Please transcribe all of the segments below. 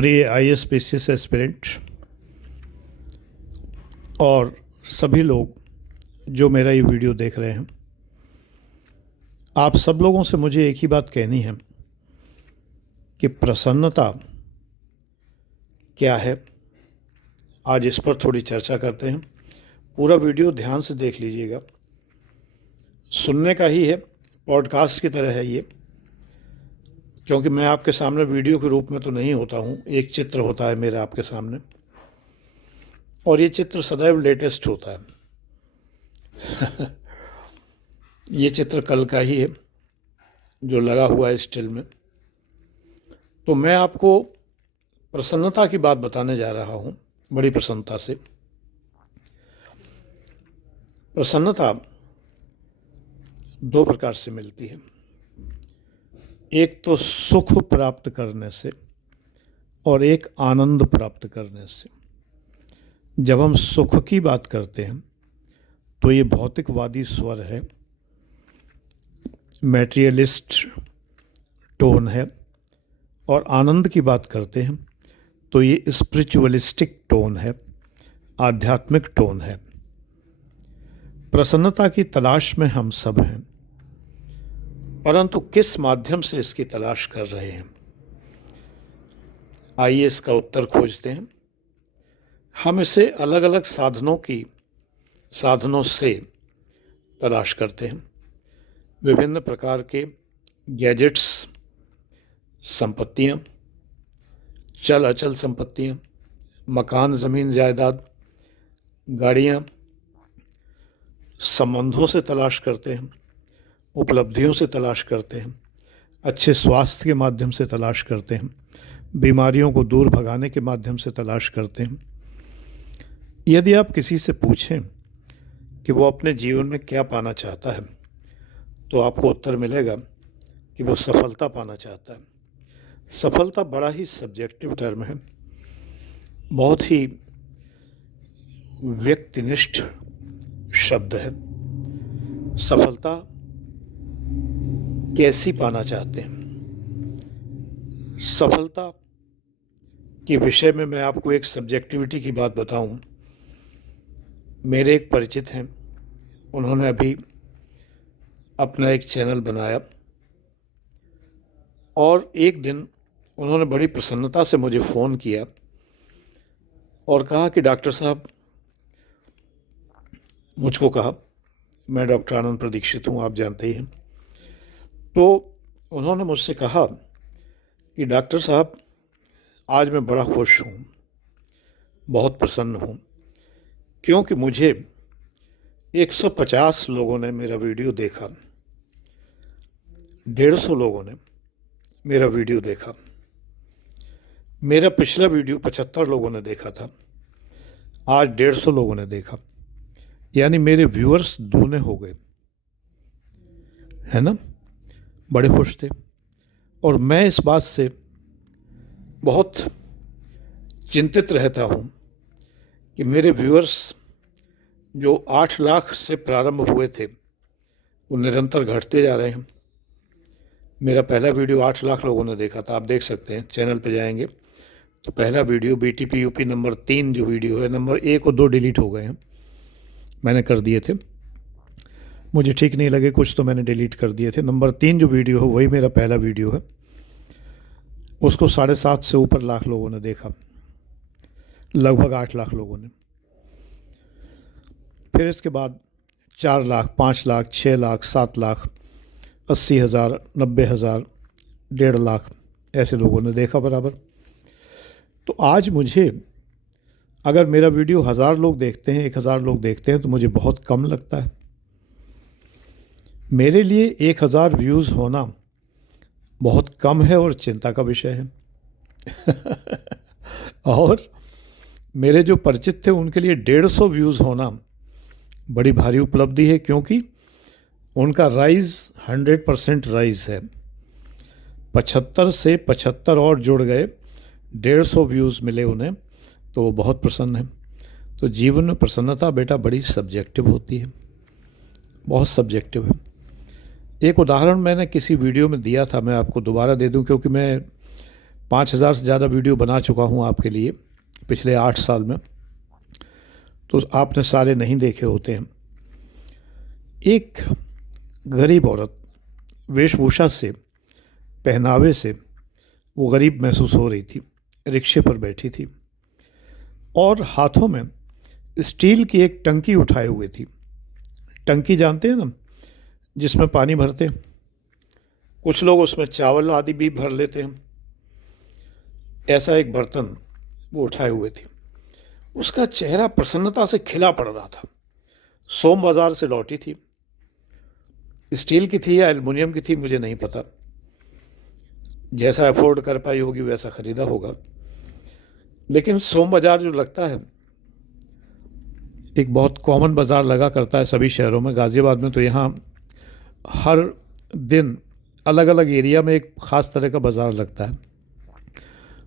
प्रिय IAS aspirant और सभी लोग जो मेरा ये वीडियो देख रहे हैं, आप सब लोगों से मुझे एक ही बात कहनी है कि प्रसन्नता क्या है। आज इस पर थोड़ी चर्चा करते हैं। पूरा वीडियो ध्यान से देख लीजिएगा। सुनने का ही है, पॉडकास्ट की तरह है ये, क्योंकि मैं आपके सामने वीडियो के रूप में तो नहीं होता हूँ। एक चित्र होता है मेरा आपके सामने, और ये चित्र सदैव लेटेस्ट होता है। ये चित्र कल का ही है जो लगा हुआ है स्टिल में। तो मैं आपको प्रसन्नता की बात बताने जा रहा हूँ, बड़ी प्रसन्नता से। प्रसन्नता दो प्रकार से मिलती है। एक तो सुख प्राप्त करने से और एक आनंद प्राप्त करने से। जब हम सुख की बात करते हैं तो ये भौतिकवादी स्वर है, मैटेरियलिस्ट टोन है, और आनंद की बात करते हैं तो ये स्पिरिचुअलिस्टिक टोन है, आध्यात्मिक टोन है। प्रसन्नता की तलाश में हम सब हैं, परंतु किस माध्यम से इसकी तलाश कर रहे हैं, आइए इसका उत्तर खोजते हैं। हम इसे अलग अलग साधनों से तलाश करते हैं। विभिन्न प्रकार के गैजेट्स, संपत्तियां, चल अचल संपत्तियां, मकान, ज़मीन, जायदाद, गाड़ियां, संबंधों से तलाश करते हैं, उपलब्धियों से तलाश करते हैं, अच्छे स्वास्थ्य के माध्यम से तलाश करते हैं, बीमारियों को दूर भगाने के माध्यम से तलाश करते हैं। यदि आप किसी से पूछें कि वो अपने जीवन में क्या पाना चाहता है, तो आपको उत्तर मिलेगा कि वो सफलता पाना चाहता है। सफलता बड़ा ही सब्जेक्टिव टर्म है, बहुत ही व्यक्तिनिष्ठ शब्द है। सफलता कैसी पाना चाहते हैं, सफलता के विषय में मैं आपको एक सब्जेक्टिविटी की बात बताऊं। मेरे एक परिचित हैं, उन्होंने अभी अपना एक चैनल बनाया, और एक दिन उन्होंने बड़ी प्रसन्नता से मुझे फ़ोन किया और कहा कि डॉक्टर साहब, मुझको कहा, मैं डॉक्टर आनंद प्रदीक्षित हूँ, आप जानते ही हैं। तो उन्होंने मुझसे कहा कि डॉक्टर साहब, आज मैं बड़ा खुश हूँ, बहुत प्रसन्न हूँ, क्योंकि मुझे 150 लोगों ने मेरा वीडियो देखा, 150 लोगों ने मेरा वीडियो देखा। मेरा पिछला वीडियो 75 लोगों ने देखा था, आज 150 लोगों ने देखा, यानी मेरे व्यूअर्स दूने हो गए, है ना। बड़े खुश थे, और मैं इस बात से बहुत चिंतित रहता हूँ कि मेरे व्यूअर्स जो 8 लाख से प्रारंभ हुए थे, वो निरंतर घटते जा रहे हैं। मेरा पहला वीडियो 8 लाख लोगों ने देखा था, आप देख सकते हैं, चैनल पे जाएंगे तो पहला वीडियो BTP UP नंबर 3 जो वीडियो है, नंबर 1 और 2 डिलीट हो गए हैं, मैंने कर दिए थे, मुझे ठीक नहीं लगे कुछ, तो मैंने डिलीट कर दिए थे। नंबर 3 जो वीडियो है वही मेरा पहला वीडियो है, उसको 7.5 से ऊपर लाख लोगों ने देखा, लगभग 8 लाख लोगों ने। फिर इसके बाद 4 लाख, 5 लाख, 6 लाख, 7 लाख, 80,000, 90,000, 1.5 लाख ऐसे लोगों ने देखा बराबर। तो आज मुझे, अगर मेरा वीडियो 1000 लोग देखते हैं, 1000 लोग देखते हैं, तो मुझे बहुत कम लगता है। मेरे लिए 1000 व्यूज़ होना बहुत कम है और चिंता का विषय है। और मेरे जो परिचित थे उनके लिए 150 व्यूज़ होना बड़ी भारी उपलब्धि है, क्योंकि उनका राइज 100% राइज है। 75 से 75 और जुड़ गए, 150 व्यूज़ मिले उन्हें, तो वो बहुत प्रसन्न है। तो जीवन में प्रसन्नता बेटा बड़ी सब्जेक्टिव होती है, बहुत सब्जेक्टिव है। एक उदाहरण मैंने किसी वीडियो में दिया था, मैं आपको दोबारा दे दूं, क्योंकि मैं 5,000 से ज़्यादा वीडियो बना चुका हूँ आपके लिए पिछले 8 साल में, तो आपने सारे नहीं देखे होते हैं। एक गरीब औरत वेशभूषा से, पहनावे से वो गरीब महसूस हो रही थी, रिक्शे पर बैठी थी और हाथों में स्टील की एक टंकी उठाए हुए थी। टंकी जानते हैं ना, जिसमें पानी भरते हैं, कुछ लोग उसमें चावल आदि भी भर लेते हैं, ऐसा एक बर्तन वो उठाए हुए थी। उसका चेहरा प्रसन्नता से खिला पड़ रहा था। सोम बाजार से लौटी थी, स्टील की थी या एल्युमिनियम की थी मुझे नहीं पता, जैसा अफोर्ड कर पाई होगी वैसा ख़रीदा होगा। लेकिन सोम बाज़ार जो लगता है, एक बहुत कॉमन बाज़ार लगा करता है सभी शहरों में। गाज़ियाबाद में तो यहाँ हर दिन अलग अलग एरिया में एक ख़ास तरह का बाज़ार लगता है।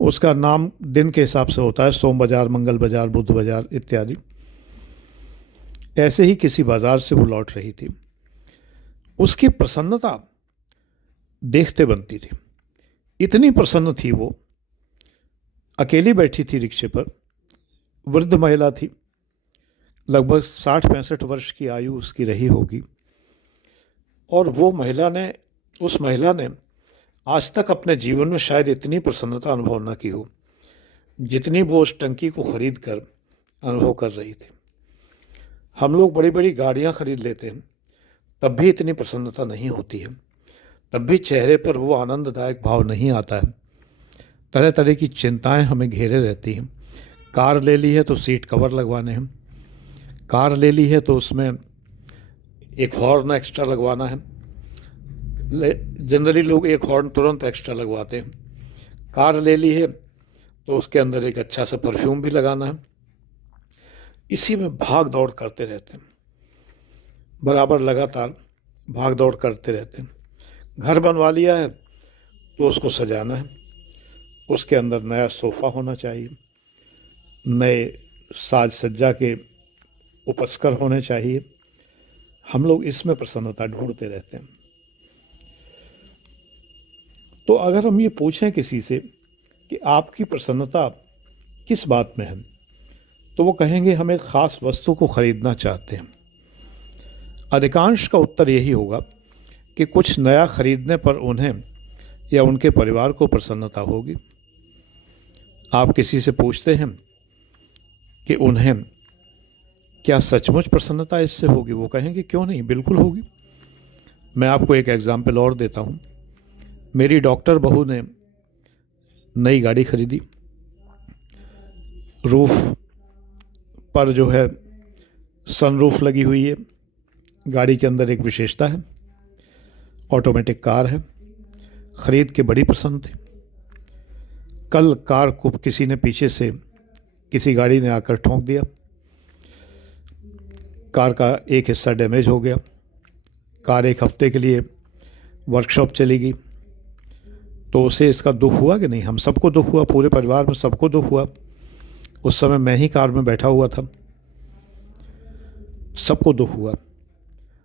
उसका नाम दिन के हिसाब से होता है, सोम बाज़ार, मंगल बाज़ार, बुध बाज़ार इत्यादि। ऐसे ही किसी बाज़ार से वो लौट रही थी। उसकी प्रसन्नता देखते बनती थी। इतनी प्रसन्न थी वो, अकेली बैठी थी रिक्शे पर, वृद्ध महिला थी, लगभग 60-65 वर्ष की आयु उसकी रही होगी। और उस महिला ने आज तक अपने जीवन में शायद इतनी प्रसन्नता अनुभव न की हो जितनी वो उस टंकी को खरीद कर अनुभव कर रही थी। हम लोग बड़ी बड़ी गाड़ियाँ खरीद लेते हैं, तब भी इतनी प्रसन्नता नहीं होती है, तब भी चेहरे पर वो आनंददायक भाव नहीं आता है। तरह तरह की चिंताएं हमें घेरे रहती हैं। कार ले ली है तो सीट कवर लगवाने हैं, कार ले ली है तो उसमें एक हॉर्न एक्स्ट्रा लगवाना है। जनरली लोग एक हॉर्न तुरंत एक्स्ट्रा लगवाते हैं। कार ले ली है तो उसके अंदर एक अच्छा सा परफ्यूम भी लगाना है। इसी में भाग दौड़ करते रहते हैं, बराबर लगातार भाग दौड़ करते रहते हैं। घर बनवा लिया है तो उसको सजाना है, उसके अंदर नया सोफ़ा होना चाहिए, नए साज सज्जा के उपस्कर होने चाहिए। हम लोग इसमें प्रसन्नता ढूंढते रहते हैं। तो अगर हम ये पूछें किसी से कि आपकी प्रसन्नता किस बात में है, तो वो कहेंगे हम एक ख़ास वस्तु को ख़रीदना चाहते हैं। अधिकांश का उत्तर यही होगा कि कुछ नया खरीदने पर उन्हें या उनके परिवार को प्रसन्नता होगी। आप किसी से पूछते हैं कि उन्हें क्या सचमुच प्रसन्नता इससे होगी, वो कहेंगे क्यों नहीं, बिल्कुल होगी। मैं आपको एक एग्जाम्पल और देता हूँ। मेरी डॉक्टर बहू ने नई गाड़ी खरीदी। रूफ पर जो है सनरूफ लगी हुई है। गाड़ी के अंदर एक विशेषता है, ऑटोमेटिक कार है। ख़रीद के बड़ी पसंद थी। कल कार को किसी ने पीछे से, किसी गाड़ी ने आकर ठोंक दिया। कार का एक हिस्सा डैमेज हो गया। कार एक हफ्ते के लिए वर्कशॉप चली गई। तो उसे इसका दुख हुआ कि नहीं? हम सबको दुख हुआ, पूरे परिवार में सबको दुख हुआ। उस समय मैं ही कार में बैठा हुआ था, सबको दुख हुआ।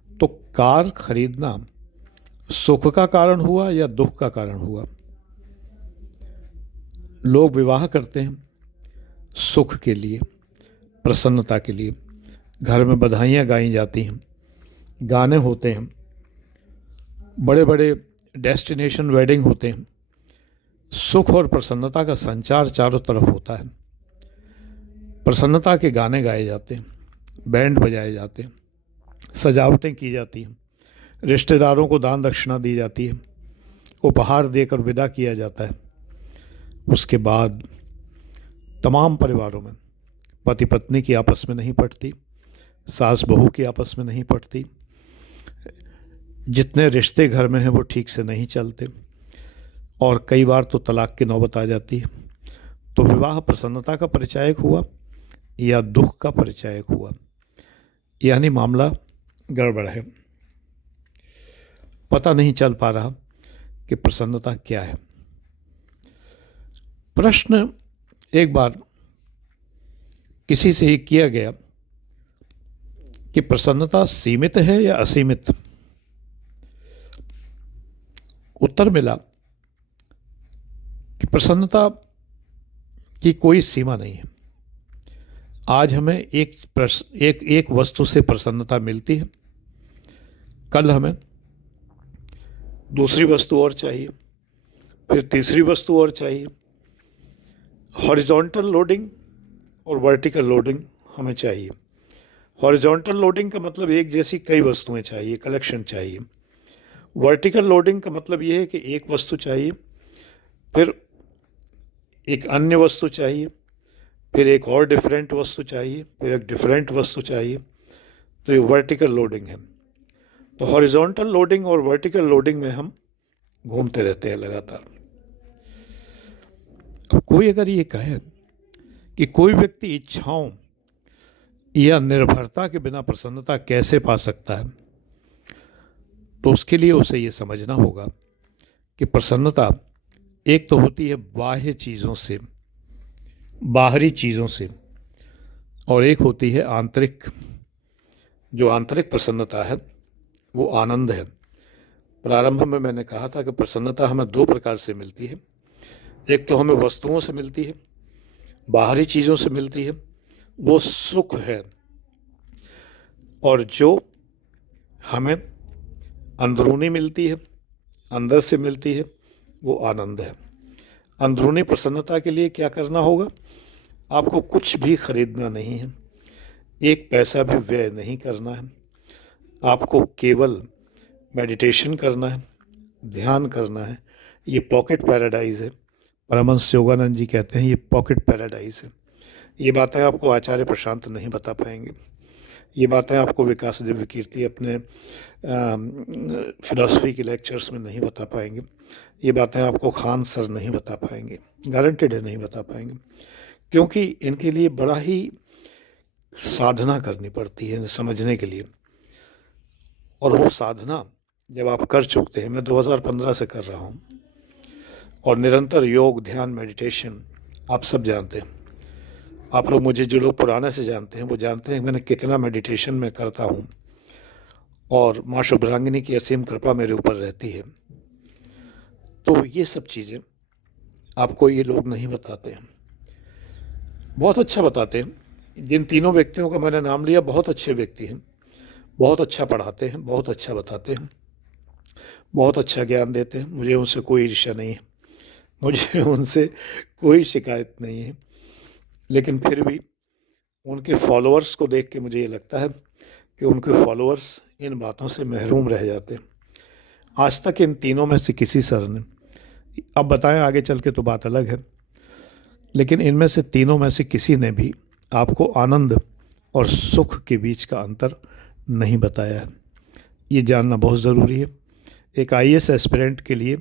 तो कार खरीदना सुख का कारण हुआ या दुख का कारण हुआ? लोग विवाह करते हैं सुख के लिए, प्रसन्नता के लिए। घर में बधाइयाँ गाई जाती हैं, गाने होते हैं, बड़े बड़े डेस्टिनेशन वेडिंग होते हैं। सुख और प्रसन्नता का संचार चारों तरफ होता है। प्रसन्नता के गाने गाए जाते हैं, बैंड बजाए जाते हैं, सजावटें की जाती हैं, रिश्तेदारों को दान दक्षिणा दी जाती है, उपहार देकर विदा किया जाता है। उसके बाद तमाम परिवारों में पति पत्नी की आपस में नहीं पटती, सास बहू की आपस में नहीं पटती, जितने रिश्ते घर में हैं वो ठीक से नहीं चलते, और कई बार तो तलाक की नौबत आ जाती है। तो विवाह प्रसन्नता का परिचायक हुआ या दुख का परिचायक हुआ? यानी मामला गड़बड़ है। पता नहीं चल पा रहा कि प्रसन्नता क्या है। प्रश्न एक बार किसी से किया गया कि प्रसन्नता सीमित है या असीमित? उत्तर मिला कि प्रसन्नता की कोई सीमा नहीं है। आज हमें एक वस्तु से प्रसन्नता मिलती है, कल हमें दूसरी वस्तु और चाहिए, फिर तीसरी वस्तु और चाहिए। हॉरिजॉन्टल लोडिंग और वर्टिकल लोडिंग हमें चाहिए। हॉरिजॉन्टल लोडिंग का मतलब एक जैसी कई वस्तुएं चाहिए, कलेक्शन चाहिए। वर्टिकल लोडिंग का मतलब ये है कि एक वस्तु चाहिए, फिर एक अन्य वस्तु चाहिए, फिर एक और डिफरेंट वस्तु चाहिए, फिर एक डिफरेंट वस्तु चाहिए। तो ये वर्टिकल लोडिंग है। तो हॉरिजॉन्टल लोडिंग और वर्टिकल लोडिंग में हम घूमते रहते हैं लगातार। अब कोई अगर ये कहे कि कोई व्यक्ति इच्छाओं या निर्भरता के बिना प्रसन्नता कैसे पा सकता है, तो उसके लिए उसे ये समझना होगा कि प्रसन्नता एक तो होती है बाह्य चीज़ों से, बाहरी चीज़ों से, और एक होती है आंतरिक। जो आंतरिक प्रसन्नता है वो आनंद है। प्रारंभ में मैंने कहा था कि प्रसन्नता हमें दो प्रकार से मिलती है। एक तो हमें वस्तुओं से मिलती है, बाहरी चीज़ों से मिलती है, वो सुख है। और जो हमें अंदरूनी मिलती है, अंदर से मिलती है, वो आनंद है। अंदरूनी प्रसन्नता के लिए क्या करना होगा? आपको कुछ भी खरीदना नहीं है, एक पैसा भी व्यय नहीं करना है। आपको केवल मेडिटेशन करना है, ध्यान करना है। ये पॉकेट पैराडाइज है। परमहंस योगानंद जी कहते हैं ये पॉकेट पैराडाइज है। ये बातें आपको आचार्य प्रशांत नहीं बता पाएंगे। ये बातें आपको विकास दिव्य कीर्ति अपने फिलॉसफी के लेक्चर्स में नहीं बता पाएंगे। ये बातें आपको खान सर नहीं बता पाएंगे, गारंटेड है नहीं बता पाएंगे, क्योंकि इनके लिए बड़ा ही साधना करनी पड़ती है समझने के लिए। और वो साधना जब आप कर चुकते हैं, मैं 2015 से कर रहा हूँ, और निरंतर योग, ध्यान, मेडिटेशन आप सब जानते हैं। आप लोग मुझे, जो लोग पुराने से जानते हैं वो जानते हैं मैंने कितना मेडिटेशन में करता हूँ, और माँ शुभ्रांगिनी की असीम कृपा मेरे ऊपर रहती है। तो ये सब चीज़ें आपको ये लोग नहीं बताते हैं। बहुत अच्छा बताते हैं। जिन तीनों व्यक्तियों का मैंने नाम लिया बहुत अच्छे व्यक्ति हैं, बहुत अच्छा पढ़ाते हैं, बहुत अच्छा बताते हैं, बहुत अच्छा ज्ञान देते हैं। मुझे उनसे कोई ईर्ष्या नहीं है, मुझे उनसे कोई शिकायत नहीं है। लेकिन फिर भी उनके फॉलोअर्स को देख के मुझे ये लगता है कि उनके फॉलोअर्स इन बातों से महरूम रह जाते हैं। आज तक इन तीनों में से किसी सर ने, अब बताएं आगे चल के तो बात अलग है, लेकिन इनमें से तीनों में से किसी ने भी आपको आनंद और सुख के बीच का अंतर नहीं बताया है। ये जानना बहुत ज़रूरी है। एक आईएएस एस्पिरेंट के लिए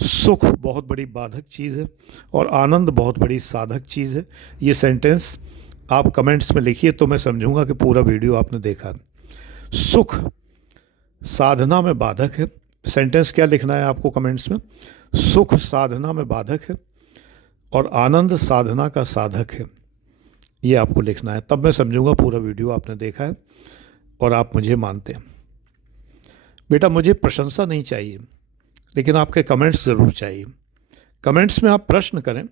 सुख बहुत बड़ी बाधक चीज़ है और आनंद बहुत बड़ी साधक चीज़ है। ये सेंटेंस आप कमेंट्स में लिखिए तो मैं समझूंगा कि पूरा वीडियो आपने देखा। सुख साधना में बाधक है। सेंटेंस क्या लिखना है आपको कमेंट्स में? सुख साधना में बाधक है और आनंद साधना का साधक है। ये आपको लिखना है, तब मैं समझूंगा पूरा वीडियो आपने देखा है और आप मुझे मानते हैं। बेटा, मुझे प्रशंसा नहीं चाहिए, लेकिन आपके कमेंट्स ज़रूर चाहिए। कमेंट्स में आप प्रश्न करें,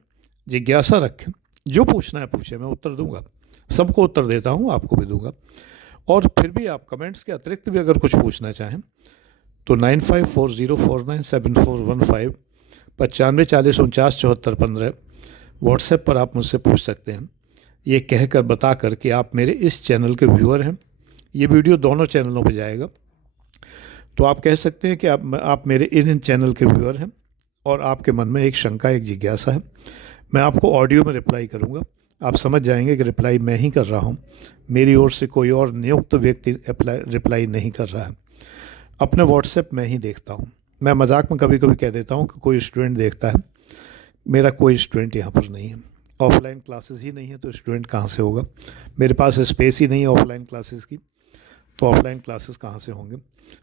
जिज्ञासा रखें, जो पूछना है पूछे, मैं उत्तर दूंगा। सबको उत्तर देता हूँ, आपको भी दूंगा। और फिर भी आप कमेंट्स के अतिरिक्त भी अगर कुछ पूछना चाहें तो 9540497415 95 40 49 74 15 व्हाट्सएप पर आप मुझसे पूछ सकते हैं। ये कहकर बता कर कि आप मेरे इस चैनल के व्यूअर हैं। ये वीडियो दोनों चैनलों पर जाएगा, तो आप कह सकते हैं कि आप मेरे इन चैनल के व्यूअर हैं और आपके मन में एक शंका, एक जिज्ञासा है। मैं आपको ऑडियो में रिप्लाई करूंगा। आप समझ जाएंगे कि रिप्लाई मैं ही कर रहा हूं, मेरी ओर से कोई और नियुक्त व्यक्ति रिप्लाई नहीं कर रहा है। अपने व्हाट्सएप में ही देखता हूं। मैं मजाक में कभी कभी कह देता हूं कि कोई स्टूडेंट देखता है। मेरा कोई स्टूडेंट यहाँ पर नहीं है। ऑफलाइन क्लासेस ही नहीं है तो स्टूडेंट कहाँ से होगा? मेरे पास स्पेस ही नहीं है ऑफलाइन क्लासेस की, तो ऑफलाइन क्लासेस कहाँ से होंगे?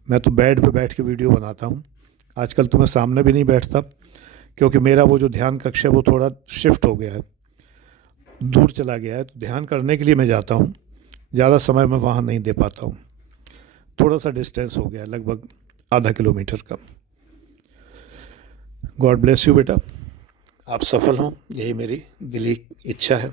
मैं तो बेड पे बैठ के वीडियो बनाता हूँ। आजकल तो मैं सामने भी नहीं बैठता, क्योंकि मेरा वो जो ध्यान कक्ष है वो थोड़ा शिफ्ट हो गया है, दूर चला गया है। तो ध्यान करने के लिए मैं जाता हूँ, ज़्यादा समय मैं वहाँ नहीं दे पाता हूँ। थोड़ा सा डिस्टेंस हो गया, लगभग आधा किलोमीटर का। गॉड ब्लेस यू बेटा। आप सफल हों, यही मेरी दिली इच्छा है।